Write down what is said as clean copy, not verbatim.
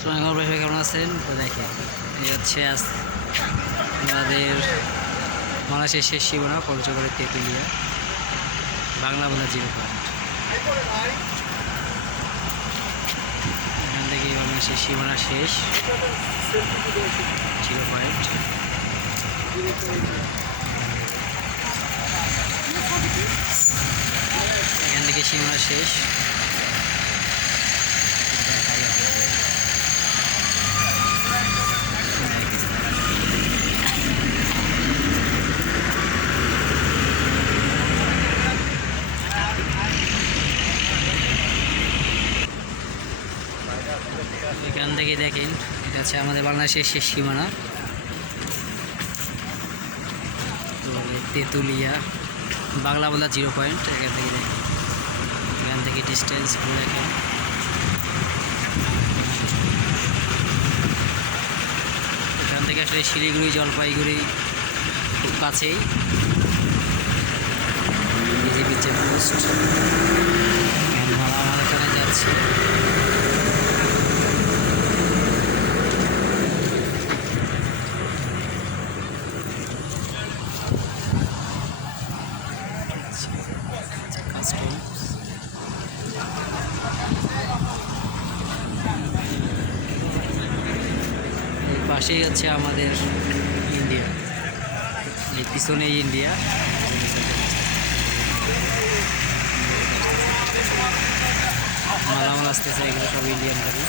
আসসালামু আলাইকুম, কেমন আছেন? তো দেখেন, এই হচ্ছে আমাদের বাংলাদেশের শেষ সীমানা পঞ্চগড়ের তেঁতুলিয়া, বাংলা বলা 0 পয়েন্ট। এখান থেকে বাংলাদেশের সীমানা শেষ 0 পয়েন্ট। এখান থেকে সীমানা শেষ। এখান থেকে দেখেন, এটা হচ্ছে আমাদের বাংলাদেশের শেষ সীমানা, তেঁতুলিয়া, বাংলা বলা 0 পয়েন্ট। এখান থেকে দেখেন, এখান থেকে ডিস্টেন্স পুরো দেখেন। এখান থেকে আসলে শিলিগুড়ি, জলপাইগুড়ি খুব কাছেই। বিজেপির চেকপোস্ট আমার এখানে যাচ্ছে। পাশেই আছে আমাদের ইন্ডিয়া, এই পিছনেই ইন্ডিয়া। মালামাল আসতেছে, এগুলো সব ইন্ডিয়ান গাড়ি।